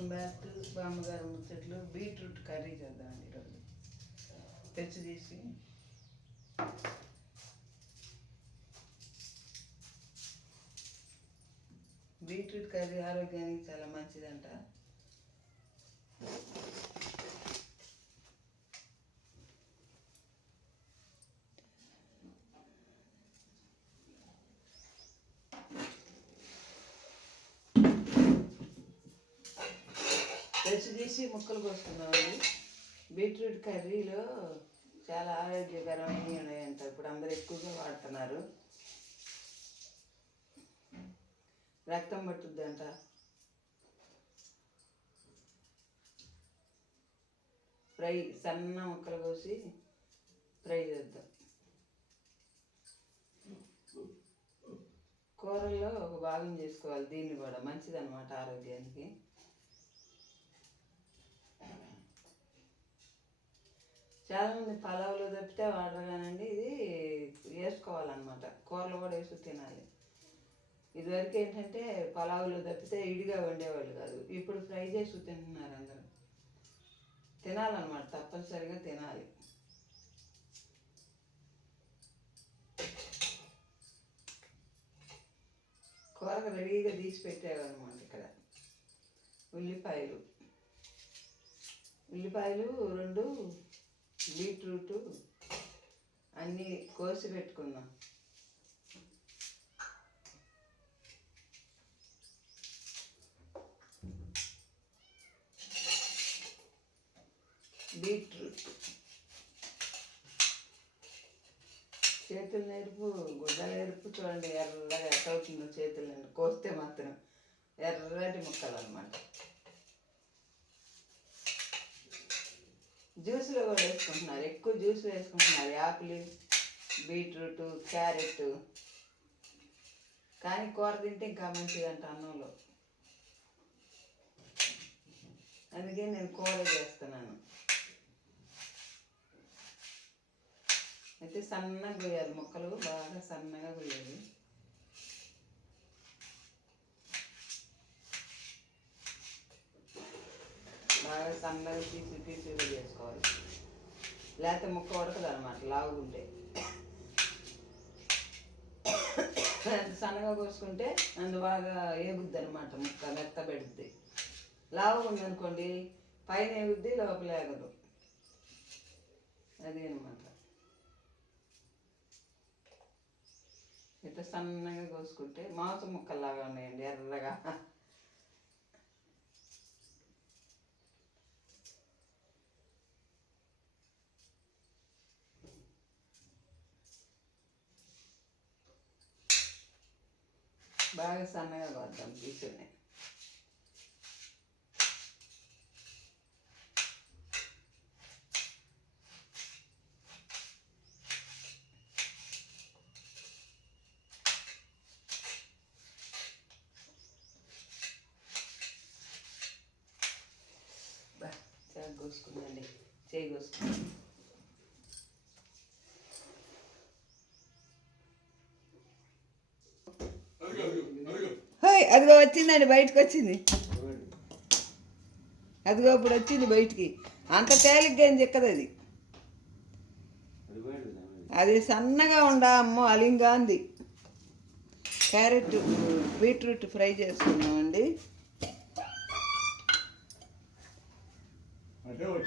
Welcome back to బామ్మగారు ముచ్చట్లు. Beetroot curry చేద్దామండి ఈరోజు. తెచ్చి తీసి బీట్రూట్ కర్రీ ఆరోగ్యానికి చాలా మంచిదంట. తెచ్చి తీసి ముక్కలు కోసుకున్నామండి. బీట్రూట్ కర్రీలో చాలా ఆరోగ్యకరమైనవి ఉన్నాయంట. ఇప్పుడు అందరూ ఎక్కువగా వాడుతున్నారు. రక్తం పట్టుద్దంట. ఫ్రై సన్న ముక్కలు కోసి ఫ్రై చేద్దాం. కూరల్లో ఒక భాగం చేసుకోవాలి. దీన్ని కూడా మంచిదన్నమాట ఆరోగ్యానికి. చాలామంది పలావులో తప్పితే వాడరు కానండి, ఇది వేసుకోవాలన్నమాట. కూరలు కూడా వేసుకు తినాలి. ఇదివరకు ఏంటంటే పలావులో తప్పితే ఇడిగా వండేవాళ్ళు కాదు. ఇప్పుడు ఫ్రై చేసి తింటున్నారు అందరూ. తినాలన్నమాట, తప్పనిసరిగా తినాలి. కూరకు రెడీగా తీసి పెట్టేవన్నమాట. ఇక్కడ ఉల్లిపాయలు 2, బీట్రూటు అన్నీ కోసి పెట్టుకుందాం. బీట్రూట్ చేతులు నేర్పు, గుడ్డలు నేర్పు. చూడండి ఎర్రగా ఎట్ట అవుతుందో చేతులు నేర్పు. కోస్తే మాత్రం ఎర్రటి ముక్కలు అన్నమాట. జ్యూస్లో కూడా వేసుకుంటున్నారు, ఎక్కువ జ్యూస్ వేసుకుంటున్నారు. Apple, beetroot, carrot. కానీ కూర తింటే ఇంకా మంచిదంట అన్నంలో. అందుకే నేను కూర చేస్తున్నాను. అయితే సన్నగా కొయ్యాలి ముక్కలు, బాగా సన్నగా కొయ్యాలి. బాగా సన్నగా పీసులు చేసుకోవాలి. లేకపోతే ముక్క ఉడకదు అనమాట లావుగుంటే. సన్నగా కోసుకుంటే అందు బాగా ఏగుద్ది అనమాట. ముక్క మెత్తబెడుద్ది. లావుగా ఉందనుకోండి పైన ఏగుద్ది, లోపల ఏగదు. అది అనమాట. ఇట్లా సన్నగా కోసుకుంటే మాంసం ముక్కల్లాగా ఉన్నాయండి, ఎర్రగా. బాగా సన్నగా కోద్దాం పీసుని. కోసుకుందండి, చేయి కోసుకుందాం. అదిగో వచ్చిందండి, బయటకు వచ్చింది. అదిగో ఇప్పుడు వచ్చింది బయటికి. అంత తేలిగ్గా ఏం చిక్కదు అది. అది సన్నగా అమ్మో అలింగా ఉంది. క్యారెట్, బీట్రూట్ ఫ్రై చేసుకున్నామండి.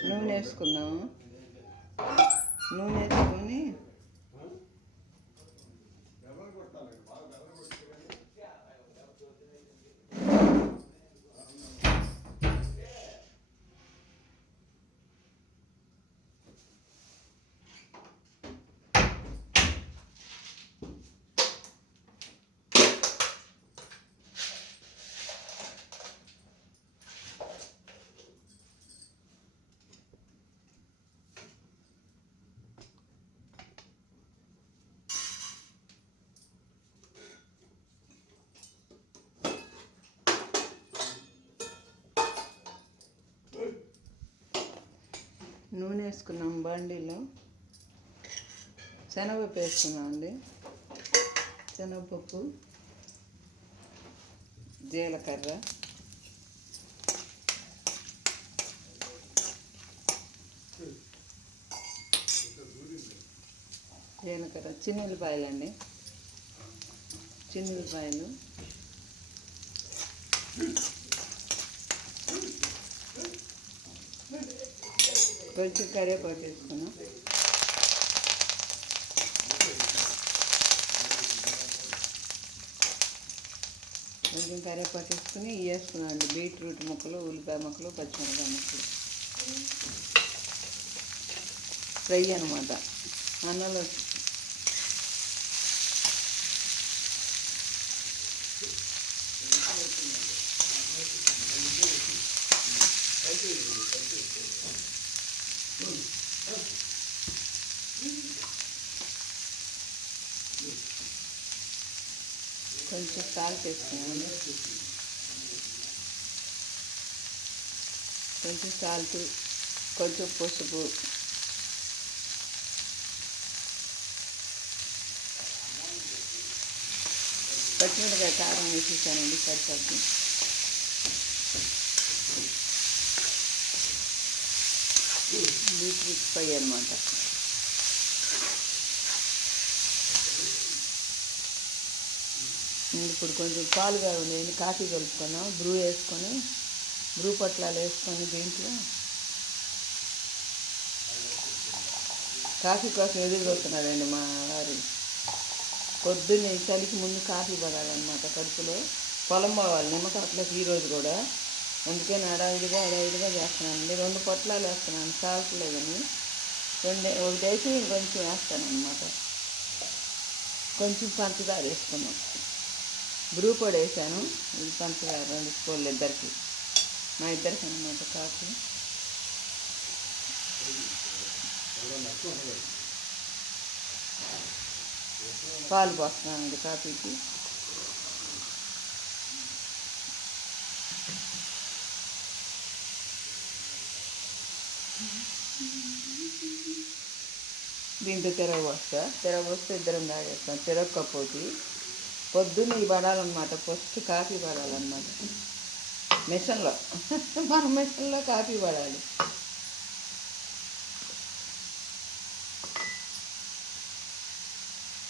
నూనె వేసుకున్నాము. నూనె వేసుకొని నూనె వేసుకున్నాం. బండిలో శనగపప్పు వేసుకున్నామండి. శనగపప్పు, జీలకర్ర, జీలకర్ర, చిన్న ఉల్లిపాయలు అండి, చిన్న ఉల్లిపాయలు, కొంచెం కరివేపాకు వేసుకున్నాం, కొంచెం కరివేపాకు వేసుకుని వేసుకున్నాం అండి. బీట్రూట్ ముక్కలు, ఉల్లిపాయ ముక్కలు, పచ్చిమిరపకాయ ముక్కలు ఫ్రై అనమాట. అన్నంలో కొంచెం సాల్ట్ వేసుకున్నాను, కొంచెం సాల్ట్, కొంచెం పసుపు, పచ్చిమిరపకాయ కారం వేసేసానండి సరిపడి. బీట్రూట్ ఫ్రై అనమాట. ఇప్పుడు కొంచెం పాలుగా ఉండేది కాఫీ కలుపుకున్నాం, బ్రూ వేసుకొని, బ్రూ పొట్లాలు వేసుకొని దీంట్లో కాఫీ కోసం ఎదురుకొస్తున్నాడండి మా వారు. పొద్దున్నే చలికి ముందు కాఫీ పడాలన్నమాట కడుపులో. పొలం పోవాలి నిమ్మకాట్లకు ఈరోజు కూడా, అందుకని అడావిడిగా చేస్తున్నానండి. 2 పొట్లాలు వేస్తున్నాను, సాల్ట్ లేదని. ఒకటి వేసి ఇంకొంచెం వేస్తాను అనమాట. కొంచెం పంచదార వేసుకున్నాం, బ్రూ పొడి వేసాను, ఇది పంచదార 2 స్పూన్లు ఇద్దరికి, మా ఇద్దరికి అనమాట కాఫీ. పాలు పోస్తున్నానండి కాఫీకి. దీంట్లో తిరగబోస్తే ఇద్దరం తాగేస్తాం. తిరగకపోతే పొద్దున్న ఇవి పడాలన్నమాట, ఫస్ట్ కాఫీ పడాలన్నమాట మిషన్లో. మన మిషన్లో కాఫీ పడాలి.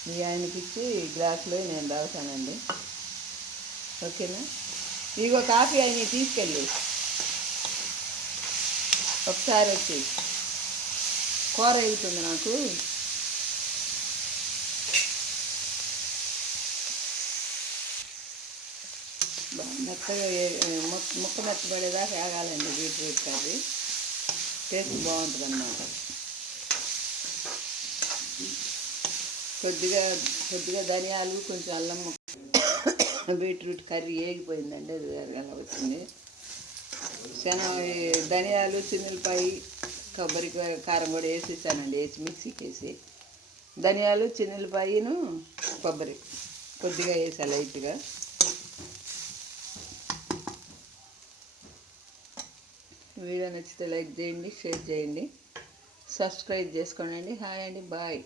మీ ఆయనకి ఇచ్చి గ్లాసులో నేను తాగుతానండి, ఓకేనా? ఇగో కాఫీ ఆయన తీసుకెళ్ళి ఒకసారి వచ్చి. కూర అవుతుంది నాకు. మెత్తగా ముక్క మెత్తపడేదాకా ఆగాలండి. బీట్రూట్ కర్రీ టేస్ట్ బాగుంటుంది అన్నమాట. కొద్దిగా ధనియాలు, కొంచెం అల్లం ముక్క. బీట్రూట్ కర్రీ ఏగిపోయిందండి, అది అలా వచ్చింది. ధనియాలు, చిన్నులపాయి, కొబ్బరి కారం కూడా వేసేసానండి, వేసి మిక్సీకి వేసి. ధనియాలు, చిన్నులపాయను, కొబ్బరి కొద్దిగా వేసా లైట్గా. వీడియో నచ్చితే లైక్ చేయండి, షేర్ చేయండి, సబ్స్క్రైబ్ చేసుకోండి. హాయ్ అండి, బాయ్.